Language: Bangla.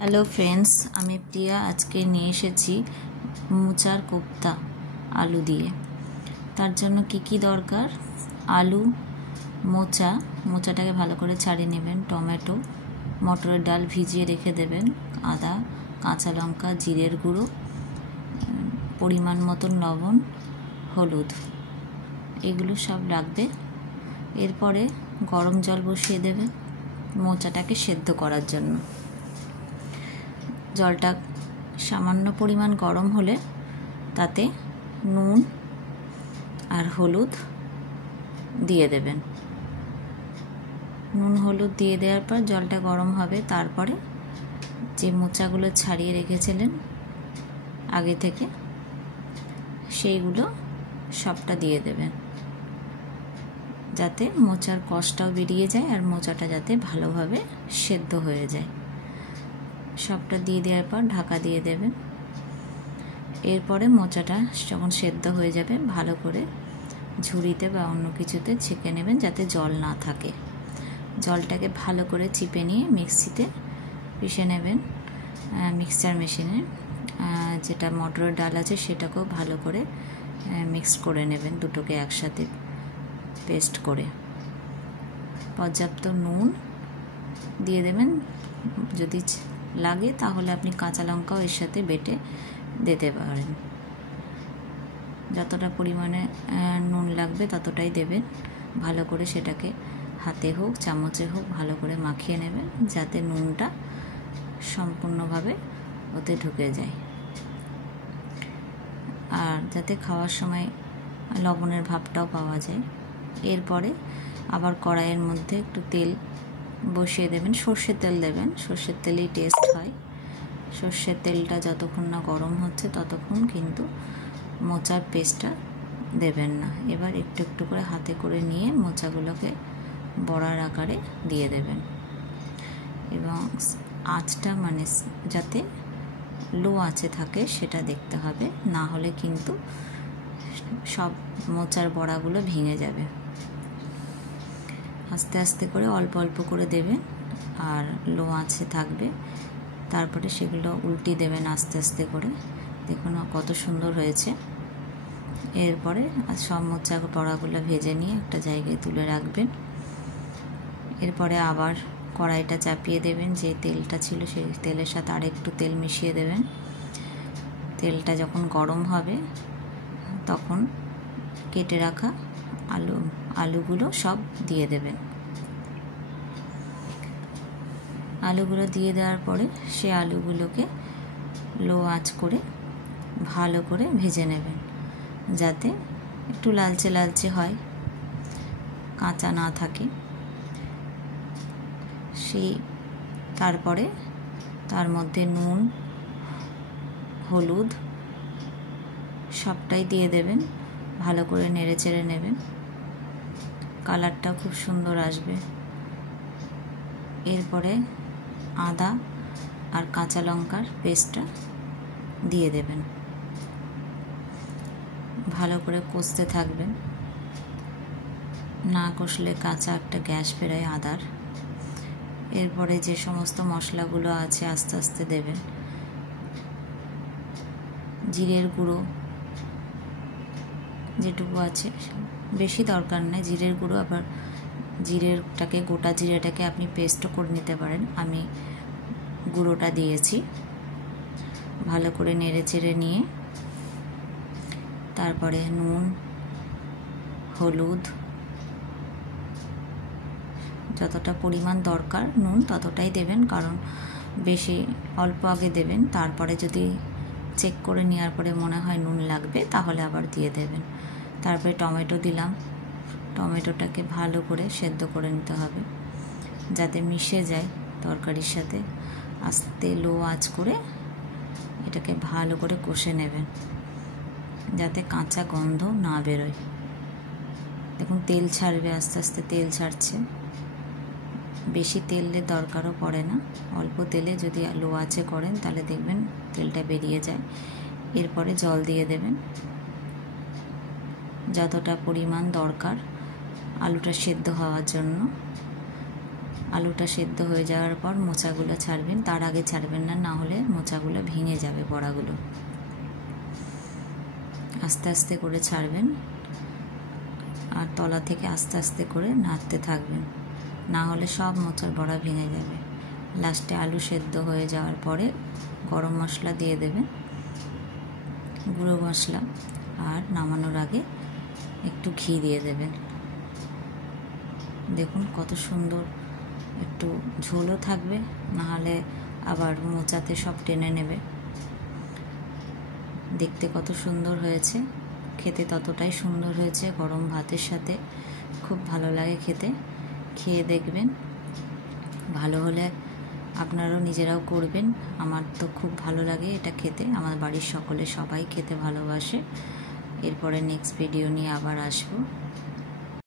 হ্যালো ফ্রেন্ডস, আমি প্রিয়া। আজকে নিয়ে এসেছি মোচার কোপ্তা আলু দিয়ে। তার জন্য কি কি দরকার: আলু, মোচাটাকে ভালো করে ছাড়িয়ে নেবেন, টমেটো, মটরের ডাল ভিজিয়ে রেখে দেবেন, আদা, কাঁচা লঙ্কা, জিরের গুঁড়ো, পরিমাণ মতন লবণ, হলুদ, এগুলো সব লাগবে। এরপরে গরম জল বসিয়ে দেবেন মোচাটাকে সেদ্ধ করার জন্য। জলটা সামান্য পরিমাণ গরম হলে তাতে নুন আর হলুদ দিয়ে দেবেন। নুন হলুদ দিয়ে দেওয়ার পর জলটা গরম হবে। তারপরে যে মোচাগুলো ছাড়িয়ে রেখেছিলেন আগে থেকে সেইগুলো সবটা দিয়ে দেবেন, যাতে মোচার কষটাও বেরিয়ে যায় আর মোচাটা যাতে ভালোভাবে সেদ্ধ হয়ে যায়। সবটা দিয়ে দেওয়ার পর ঢাকা দিয়ে দেবেন। এরপরে মোচাটা যখন সেদ্ধ হয়ে যাবে ভালো করে ঝুড়িতে বা অন্য কিছুতে ছেঁকে নেবেন, যাতে জল না থাকে। জলটাকে ভালো করে চিপে নিয়ে মিক্সিতে পিষে নেবেন, মিক্সচার মেশিনে। যেটা মটরের ডাল আছে সেটাকেও ভালো করে মিক্স করে নেবেন, দুটোকে একসাথে পেস্ট করে। পর্যাপ্ত নুন দিয়ে দেবেন, যদি লাগে তাহলে আপনি কাঁচা লঙ্কাও এর সাথে বেটে দিতে পারেন। যতটা পরিমাণে নুন লাগবে ততটাই দেবেন। ভালো করে সেটাকে হাতে হোক চামচে হোক ভালো করে মাখিয়ে নেবেন, যাতে নুনটা সম্পূর্ণভাবে ওতে ঢুকে যায় আর যাতে খাওয়ার সময় লবণের ভাবটাও পাওয়া যায়। এরপরে আবার কড়াইয়ের মধ্যে একটু তেল বসিয়ে দেবেন, সর্ষের তেল দেবেন, সর্ষের তেলেই টেস্ট হয়। সর্ষের তেলটা যতক্ষণ না গরম হচ্ছে ততক্ষণ কিন্তু মোচার পেস্টটা দেবেন না। এবার একটু একটু করে হাতে করে নিয়ে মোচাগুলোকে বড়ার আকারে দিয়ে দেবেন এবং আঁচটা যাতে লো আঁচে থাকে সেটা দেখতে হবে, না হলে কিন্তু সব মোচার বড়াগুলো ভেঙে যাবে। আস্তে আস্তে করে অল্প অল্প করে দেবেন আর লো আঁচে থাকবে। তারপরে সেগুলো উল্টে দেবেন আস্তে আস্তে করে। দেখুন কত সুন্দর হয়েছে। এরপরে সব মোচা বড়াগুলো ভেজে নিয়ে একটা জায়গায় তুলে রাখবেন। এরপরে আবার কড়াইটা চাপিয়ে দেবেন, যে তেলটা ছিল সেই তেলের সাথে আর একটু তেল মিশিয়ে দেবেন। তেলটা যখন গরম হবে তখন কেটে রাখা আলুগুলো সব দিয়ে দেবেন। আলুগুলো দিয়ে দেওয়ার পরে সে আলুগুলোকে লো আঁচ করে ভালো করে ভেজে নেবেন, যাতে একটু লালচে লালচে হয়, কাঁচা না থাকে। তারপরে তার মধ্যে নুন হলুদ সবটাই দিয়ে দেবেন, ভালো করে নেড়ে চেড়ে নেবেন। কালারটা খুব সুন্দর আসবে। এরপরে আদা আর কাঁচা লঙ্কার পেস্টটা দিয়ে দেবেন, ভালো করে কষতে থাকবেন। না কষলে কাঁচা একটা গ্যাস বেরোয় আদার। এরপরে যে সমস্ত মশলাগুলো আছে আস্তে আস্তে দেবেন। জিরের গুঁড়ো যেটুকু আছে, বেশি দরকার নেই জিরের গুঁড়ো। আবার গোটা জিরেটাকে আপনি পেস্টও করে নিতে পারেন, আমি গুঁড়োটা দিয়েছি। ভালো করে নেড়ে চেড়ে নিয়ে তারপরে নুন হলুদ যতটা পরিমাণ দরকার নুন ততটাই দেবেন, কারণ বেশি অল্প আগে দেবেন। তারপরে যদি চেক করে নেওয়ার পরে মনে হয় নুন লাগবে তাহলে আবার দিয়ে দেবেন। তারপরে টমেটো দিলাম, টমেটোটাকে ভালো করে সেদ্ধ করে নিতে হবে যাতে মিশে যায় তরকারির সাথে। আস্তে লো আঁচ করে এটাকে ভালো করে কষে নেবেন, যাতে কাঁচা গন্ধ না বেরোয়। দেখুন তেল ছাড়বে, আস্তে আস্তে তেল ছাড়ছে। বেশি তেলের দরকারও পড়ে না, অল্প তেলে যদি লো আঁচে করেন তাহলে দেখবেন তেলটা বেরিয়ে যায়। এরপরে জল দিয়ে দেবেন যতটা পরিমাণ দরকার আলুটা সেদ্ধ হওয়ার জন্য। আলুটা সেদ্ধ হয়ে যাওয়ার পর মোচাগুলো ছাড়বেন, তার আগে ছাড়বেন না, না হলে মোচাগুলো ভেঙে যাবে বড়াগুলো। আস্তে আস্তে করে ছাড়বেন আর তলা থেকে আস্তে আস্তে করে নাড়তে থাকবেন, না হলে সব মোচার বড়া ভেঙে যাবে। লাস্টে আলু সেদ্ধ হয়ে যাওয়ার পরে গরম মশলা দিয়ে দেবেন, গুঁড়ো মশলা, আর নামানোর আগে একটু ঘি দিয়ে দেবেন। দেখুন কত সুন্দর, একটু ঝোলও থাকবে, নাহলে আবার মোচাতে সব টেনে নেবে। দেখতে কত সুন্দর হয়েছে, খেতে ততটাই সুন্দর হয়েছে। গরম ভাতের সাথে খুব ভালো লাগে খেতে, খেয়ে দেখবেন। ভালো হলে আপনারাও নিজেরাও করবেন। আমার তো খুব ভালো লাগে এটা খেতে, আমার বাড়ির সকলে সবাই খেতে ভালোবাসে। এরপরে নেক্সট ভিডিও নিয়ে আবার আসবো।